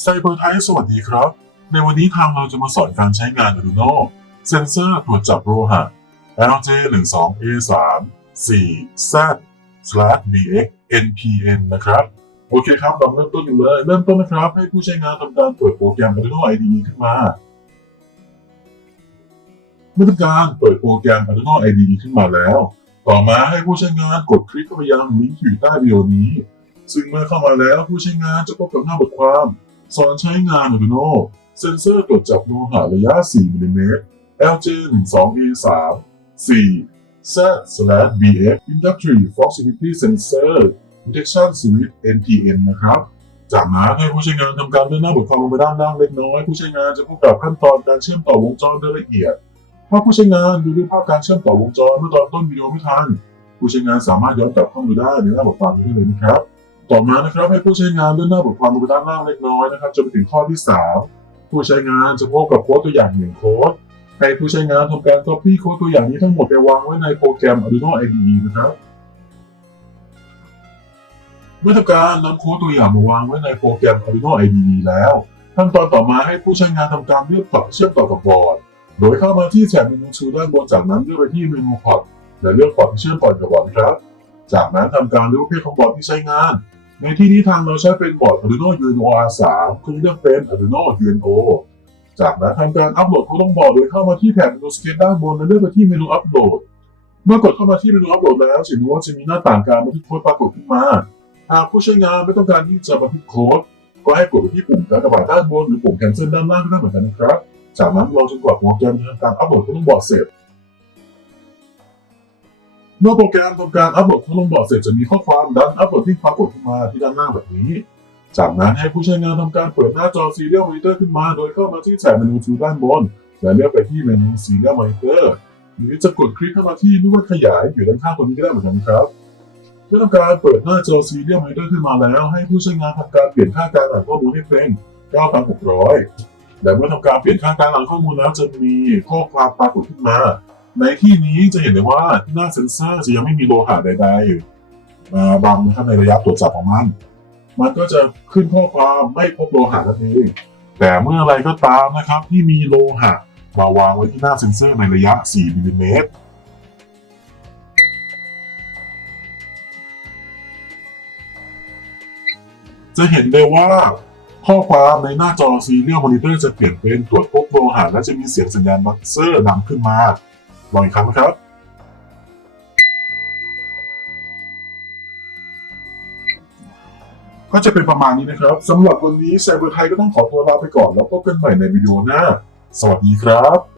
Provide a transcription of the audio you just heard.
ไซเบอร์ไทยสวัสดีครับ ในวันนี้ทางเราจะมาสอนการใช้งาน Arduino เซนเซอร์ตรวจจับโลหะ LJ12A3 4 Z BX NPN นะครับ โอเคครับ เราเริ่มต้นกันเลย เริ่มต้นนะครับ ให้ผู้ใช้งานทำการเปิดโปรแกรม Arduino IDE ขึ้นมา เมื่อทำการเปิดโปรแกรม Arduino IDE ขึ้นมาแล้ว ต่อมาให้ผู้ใช้งานกดคลิกเข้าไปยังลิงก์ที่อยู่ใต้วิดีโอนี้ ซึ่งเมื่อเข้ามาแล้วผู้ใช้งานจะพบกับหน้าบทความ สอนใช้งาน Arduino เซนเซอร์ตรวจจับโลหะระยะ 4มิลลิเมตร LJ12A3 4 Z/BX Industry Proximity Sensor Detection Switch NPN นะครับ จากนั้นให้ผู้ใช้งานทำการเลื่อนหน้าบทความลงไปด้านล่างเล็กน้อย ผู้ใช้งานจะพบกับขั้นตอนการเชื่อมต่อวงจรโดยละเอียดถ้าผู้ใช้งานดูด้วยภาพการเชื่อมต่อวงจรเมื่อตอนต้นวิดีโอไม่ทันผู้ใช้งานสามารถย้อนกลับเข้ามาดูได้ในหน้าบทความนี้ได้เลยนะครับ ต่อมานะครับให้ผู้ใช้งานเลื่อนหน้าบทความลงไปด้านล่างเล็กน้อยนะครับจนไปถึงข้อที่ 3 ผู้ใช้งานจะพบกับโค้ดตัวอย่างหนึ่งโค้ดให้ผู้ใช้งานทำการ copy โค้ดตัวอย่างนี้ทั้งหมดไปวางไว้ในโปรแกรม Arduino IDE นะครับเมื่อทำการนำโค้ดตัวอย่างมาวางไว้ในโปรแกรม Arduino IDE แล้วขั้นตอนต่อมาให้ผู้ใช้งานทำการเลือกพอเชื่อมต่อกับบอร์ด โดยเข้ามาที่แถบเมนูชูด้านบนจากนั้นเลือกไปที่เมนูพอร์ตและเลือกพอร์ตที่เชื่อมต่อกับบอร์ดนะครับ จากนั้นทำการเลือกประเภทของบอร์ดที่ใช้งาน ในที่นี้ทางเราใช้เป็นบอร์ด Arduino UNO R3 คุณเลือกเป็น Arduino UNO จากนั้นทำการอัปโหลดโค้ดลงบอร์ดโดยเข้ามาที่แถบเมนูสเกตด้านบนและเลือกไปที่เมนูอัปโหลด เมื่อกดเข้ามาที่เมนูอัปโหลดแล้วจะเห็นว่าจะมีหน้าต่างการบันทึกโค้ดปรากฏขึ้นมา หากผู้ใช้งานไม่ต้องการที่จะบันทึกโค้ด ก็ให้กดไปที่ปุ่มการกระบาดด้านบนหรือปุ่ม cancel ด้านล่างก็ได้เหมือนกันนะครับ จากนั้นรอจนกว่าโปรแกรมทำการอัปโหลดโค้ดลงบอร์ดเสร็จ เมื่อโปรแกรมทำการอัปโหลดโค้ดลงบอร์ดเสร็จจะมีข้อความดันอัปโหลดที่ปรากฏขึ้นมาที่ด้านล่าแบบนี้ จากนั้นให้ผู้ใช้งานทำการเปิดหน้าจอ Serial Monitor ขึ้นมา โดยเข้ามาที่แถบเมนูชูด้านบน และเลือกไปที่เมนู Serial Monitor หรือจะกดคลิกเข้ามาที่ลูกขยายอยู่ด้านข้างตรงนี้ก็ได้เหมือนกันครับเมื่อทำการเปิดหน้าจอ Serial Monitor ขึ้นมาแล้ว ให้ผู้ใช้งานทำการเปลี่ยนค่าการอ่านข้อมูลให้เป็น9,600และเมื่อทำการเปลี่ยนค่าการอ่านข้อมูลแล้วจะมีข้อความปรากฏขึ้นมา ในที่นี้จะเห็นได้ว่าหน้าเซ็นเซอร์จะยังไม่มีโลหะใดๆมาบังนะครับในระยะตรวจจับของมัน มันก็จะขึ้นข้อความไม่พบโลหะนั่นเองแต่เมื่อไรก็ตามนะครับที่มีโลหะมาวางไว้ที่หน้าเซ็นเซอร์ในระยะ 4 มิลลิเมตรจะเห็นได้ว่าข้อความในหน้าจอ Serial Monitor จะเปลี่ยนเป็นตรวจพบโลหะและจะมีเสียงสัญญาณบัสเซอร์ดังขึ้นมา ลองอีกครั้งนะครับ ก็จะเป็นประมาณนี้นะครับสำหรับวันนี้ไซเบอร์ไทยก็ต้องขอตัวลาไปก่อน แล้วพบกันใหม่ในวิดีโอหน้า สวัสดีครับ